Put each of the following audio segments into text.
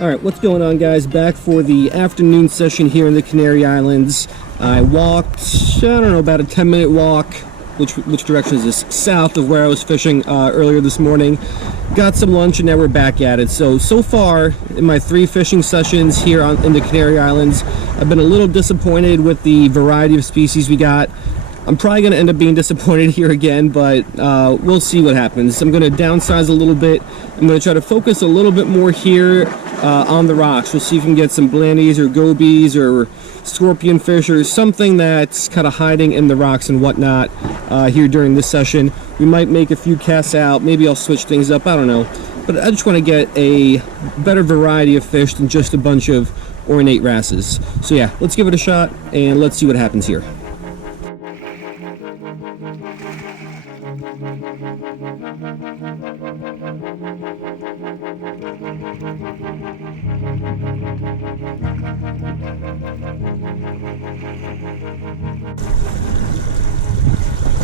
Alright, what's going on, guys? Back for the afternoon session here in the Canary Islands. I walked, I don't know, about a 10-minute walk. Which direction is this? South of where I was fishing earlier this morning. Got some lunch and now we're back at it. So far in my 3 fishing sessions here in the Canary Islands, I've been a little disappointed with the variety of species we got. I'm probably going to end up being disappointed here again, but we'll see what happens. I'm going to downsize a little bit. I'm going to try to focus a little bit more here on the rocks. We'll see if we can get some blandies or gobies or scorpion fish or something that's kind of hiding in the rocks and whatnot here during this session. We might make a few casts out. Maybe I'll switch things up. I don't know. But I just want to get a better variety of fish than just a bunch of ornate wrasses. So yeah, let's give it a shot and let's see what happens here.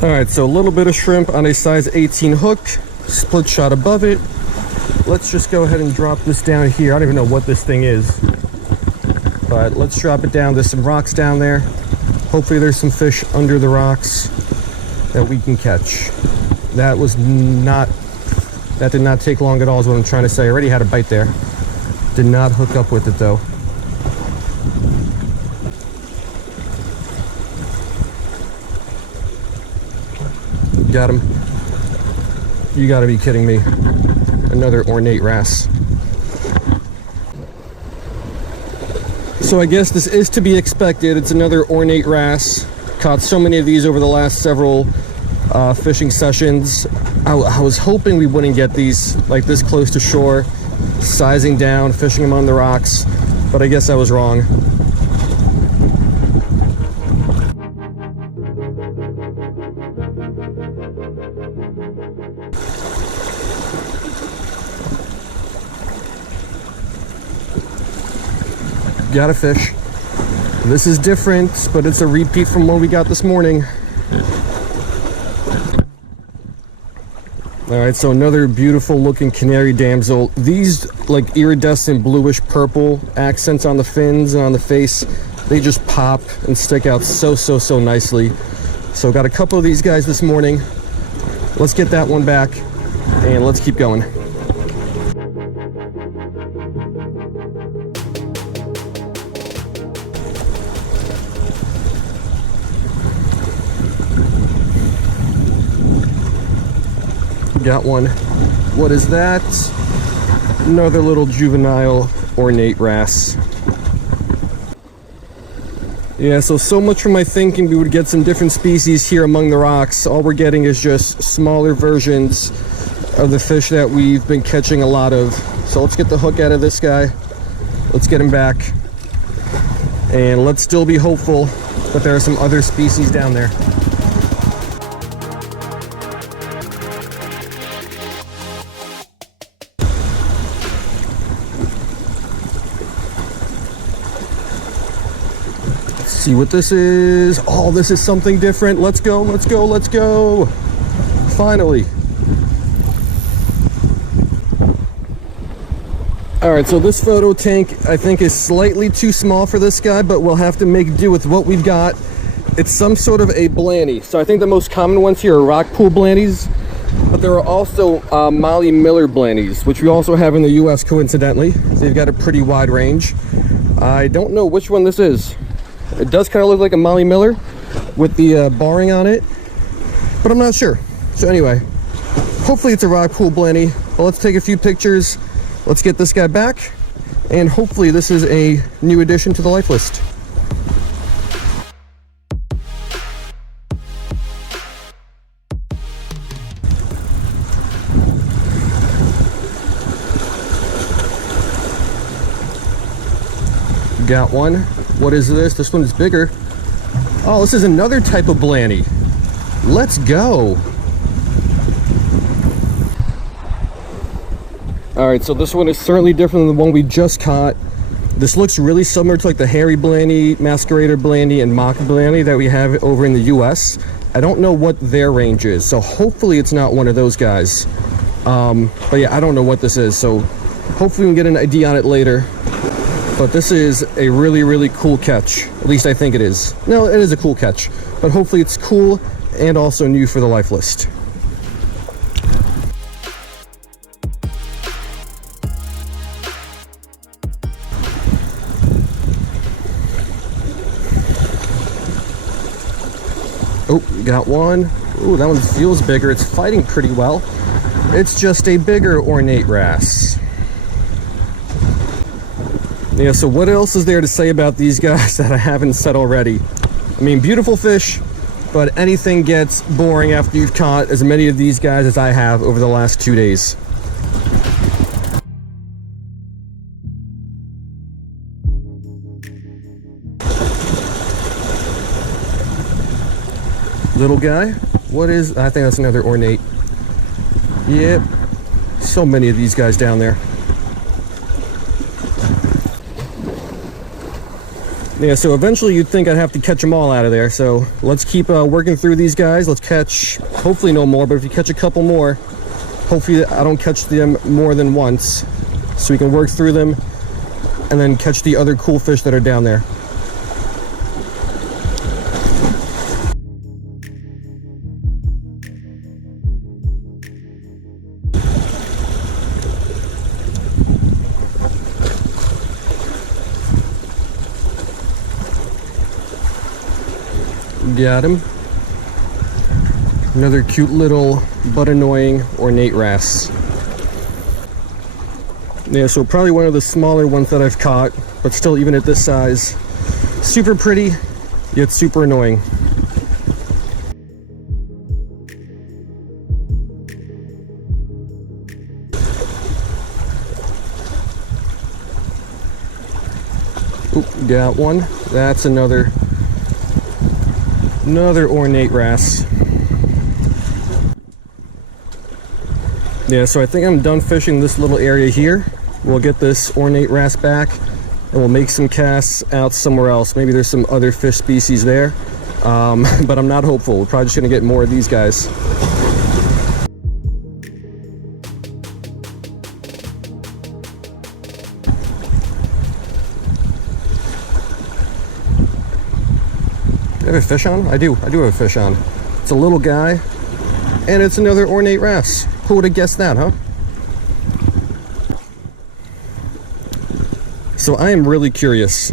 Alright, so a little bit of shrimp on a size 18 hook, split shot above it. Let's just go ahead and drop this down here. I don't even know what this thing is, but let's drop it down. There's some rocks down there. Hopefully there's some fish under the rocks that we can catch. That did not take long at all is what I'm trying to say. I already had a bite there. Did not hook up with it though. Got him. You gotta be kidding me. Another ornate wrasse. So I guess this is to be expected. It's another ornate wrasse. Caught so many of these over the last several fishing sessions. I was hoping we wouldn't get these like this close to shore, sizing down, fishing them on the rocks, but I guess I was wrong. Got a fish. This is different, but it's a repeat from what we got this morning. All right, so another beautiful looking canary damsel. These like iridescent bluish purple accents on the fins and on the face, they just pop and stick out so nicely. So got a couple of these guys this morning. Let's get that one back and let's keep going. Got one. What is that? Another little juvenile ornate wrasse. Yeah, so much for my thinking we would get some different species here among the rocks. All we're getting is just smaller versions of the fish that we've been catching a lot of. So let's get the hook out of this guy. Let's get him back. And let's still be hopeful that there are some other species down there. See what this is. Oh, this is something different. Let's go, let's go, let's go. Finally. All right, so this photo tank I think is slightly too small for this guy, but we'll have to make do with what we've got. It's some sort of a blandy. So I think the most common ones here are rock pool blandies, but there are also Molly Miller blandies, which we also have in the US coincidentally. So they've got a pretty wide range. I don't know which one this is. It does kind of look like a Molly Miller with the barring on it, but I'm not sure. So anyway, hopefully it's a rock pool blandy. But let's take a few pictures. Let's get this guy back, and hopefully this is a new addition to the life list. Got one. What is this? This one is bigger. Oh, this is another type of blandy. Let's go. All right, so this one is certainly different than the one we just caught. This looks really similar to like the hairy blandy, masquerader blandy, and mock blandy that we have over in the US. I don't know what their range is, so hopefully it's not one of those guys. But yeah, I don't know what this is, so Hopefully we can get an ID on it later. But this is a really, really cool catch. At least I think it is. No, it is a cool catch. But hopefully it's cool and also new for the life list. Oh, got one. Ooh, that one feels bigger. It's fighting pretty well. It's just a bigger ornate wrasse. Yeah, so what else is there to say about these guys that I haven't said already? I mean, beautiful fish, but anything gets boring after you've caught as many of these guys as I have over the last 2 days. Little guy, what is, I think that's another ornate. Yep, so many of these guys down there. Yeah, so eventually you'd think I'd have to catch them all out of there, so let's keep working through these guys. Let's catch, hopefully no more, but if you catch a couple more, hopefully I don't catch them more than once, so we can work through them and then catch the other cool fish that are down there. Got him. Another cute little but annoying ornate wrasse. Yeah, so probably one of the smaller ones that I've caught, but still, even at this size, super pretty, yet super annoying. Oop, got one. That's another ornate wrasse. Yeah, so I think I'm done fishing this little area here. We'll get this ornate wrasse back and we'll make some casts out somewhere else. Maybe there's some other fish species there, but I'm not hopeful. We're probably just gonna get more of these guys. Do I have a fish on? I do have a fish on. It's a little guy, and it's another ornate wrasse. Who would have guessed that, huh? So I am really curious.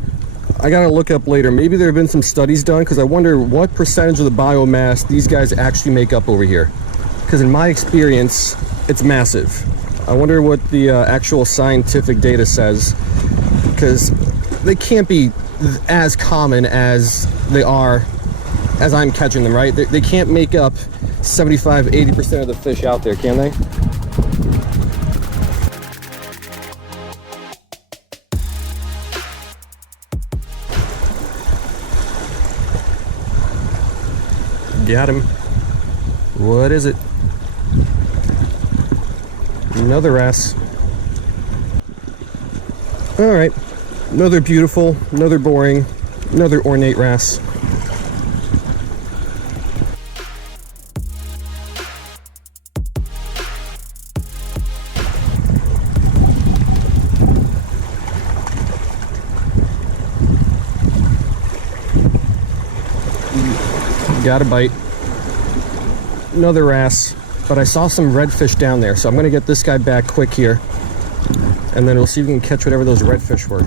I gotta look up later. Maybe there have been some studies done, because I wonder what percentage of the biomass these guys actually make up over here. Because in my experience, it's massive. I wonder what the actual scientific data says, because they can't be as common as they are as I'm catching them, right? They can't make up 75-80% of the fish out there, can they? Got him. What is it? Another wrasse. All right. Another beautiful, another boring, another ornate wrasse. Got a bite. Another wrasse, but I saw some redfish down there, so I'm gonna get this guy back quick here, and then we'll see if we can catch whatever those redfish were.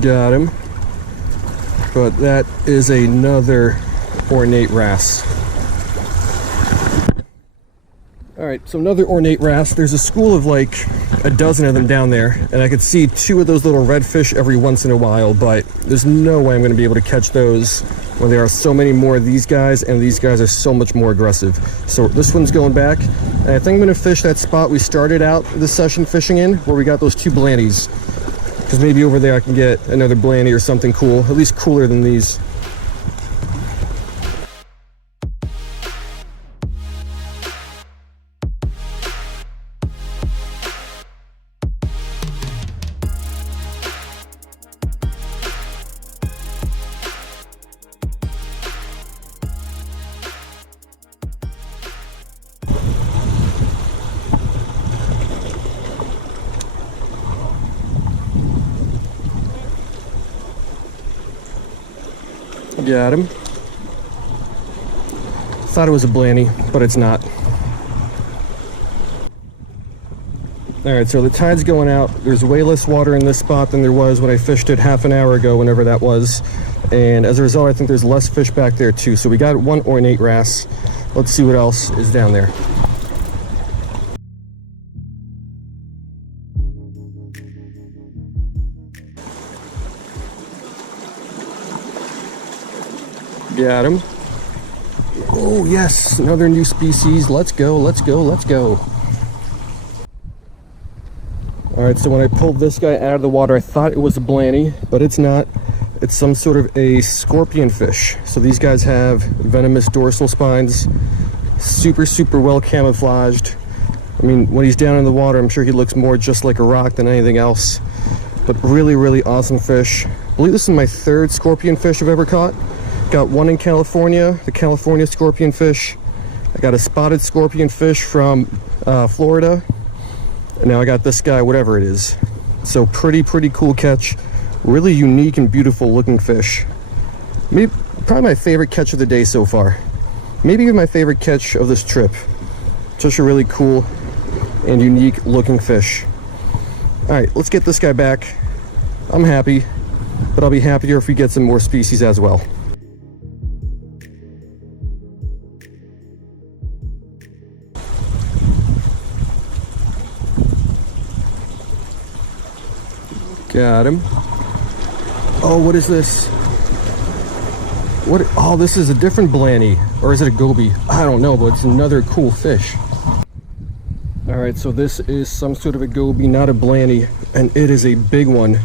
Got him. But that is another ornate wrasse. Alright, so another ornate wrasse. There's a school of like a dozen of them down there, and I could see 2 of those little redfish every once in a while, but there's no way I'm going to be able to catch those when there are so many more of these guys, and these guys are so much more aggressive. So this one's going back, and I think I'm going to fish that spot we started out this session fishing in, where we got those 2 blandies. Because maybe over there I can get another blandy or something cool, at least cooler than these. Got him. Thought it was a blanny, but it's not. Alright, so the tide's going out. There's way less water in this spot than there was when I fished it half an hour ago, whenever that was. And as a result, I think there's less fish back there too. So we got one ornate wrasse. Let's see what else is down there. Got him. Oh yes, another new species. Let's go, let's go, let's go. Alright, so when I pulled this guy out of the water, I thought it was a blanny, but it's not. It's some sort of a scorpion fish. So these guys have venomous dorsal spines, super well camouflaged. I mean, when he's down in the water, I'm sure he looks more just like a rock than anything else. But really awesome fish. I believe this is my third scorpion fish I've ever caught. Got one in California, the California scorpion fish. I got a spotted scorpion fish from Florida. And now I got this guy, whatever it is. So pretty cool catch. Really unique and beautiful looking fish. Maybe, probably my favorite catch of the day so far. Maybe even my favorite catch of this trip. Just a really cool and unique looking fish. Alright, let's get this guy back. I'm happy, but I'll be happier if we get some more species as well. Got him. Oh, what is this? What? Oh, this is a different blanny. Or is it a goby? I don't know, but it's another cool fish. Alright, so this is some sort of a goby, not a blanny. And it is a big one.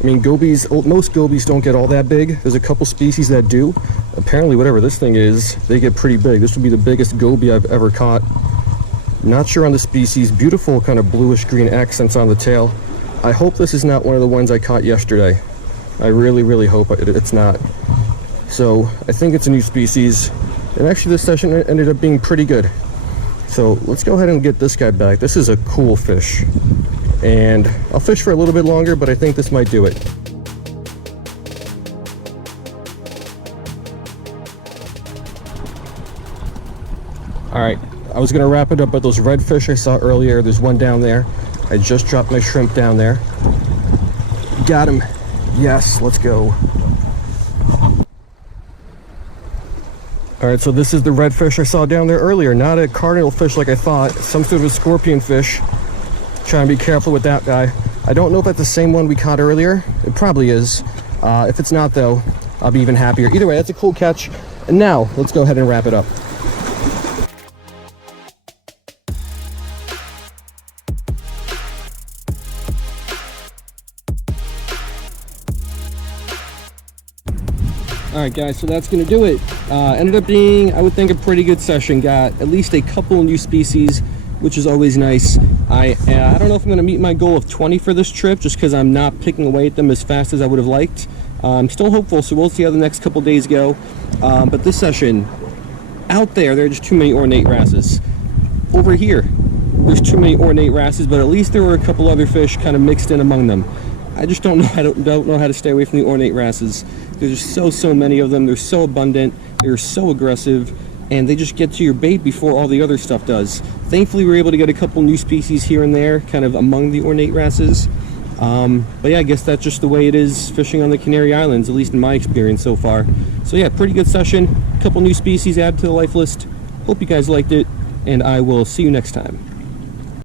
I mean, gobies, most gobies don't get all that big. There's a couple species that do. Apparently, whatever this thing is, they get pretty big. This would be the biggest goby I've ever caught. Not sure on the species. Beautiful kind of bluish green accents on the tail. I hope this is not one of the ones I caught yesterday. I really hope it's not. So I think it's a new species, and actually this session ended up being pretty good. So let's go ahead and get this guy back. This is a cool fish, and I'll fish for a little bit longer, but I think this might do it. All right, I was gonna wrap it up, but those redfish I saw earlier, there's one down there. I just dropped my shrimp down there. Got him. Yes, let's go. All right, so this is the redfish I saw down there earlier. Not a cardinal fish like I thought. Some sort of a scorpion fish. Trying to be careful with that guy. I don't know if that's the same one we caught earlier. It probably is. If it's not, though, I'll be even happier. Either way, that's a cool catch. And now, let's go ahead and wrap it up. Alright guys, so that's going to do it. Ended up being, I would think, a pretty good session. Got at least a couple new species, which is always nice. I don't know if I'm going to meet my goal of 20 for this trip, just because I'm not picking away at them as fast as I would have liked. I'm still hopeful, so we'll see how the next couple days go. But this session, out there are just too many ornate wrasses. Over here, there's too many ornate wrasses, but at least there were a couple other fish kind of mixed in among them. I just don't know how to stay away from the ornate wrasses. There's so many of them. They're so abundant. They're so aggressive, and they just get to your bait before all the other stuff does. Thankfully, we were able to get a couple new species here and there, kind of among the ornate wrasses. But yeah, I guess that's just the way it is fishing on the Canary Islands, at least in my experience so far. So yeah, pretty good session. A couple new species added to the life list. Hope you guys liked it, and I will see you next time.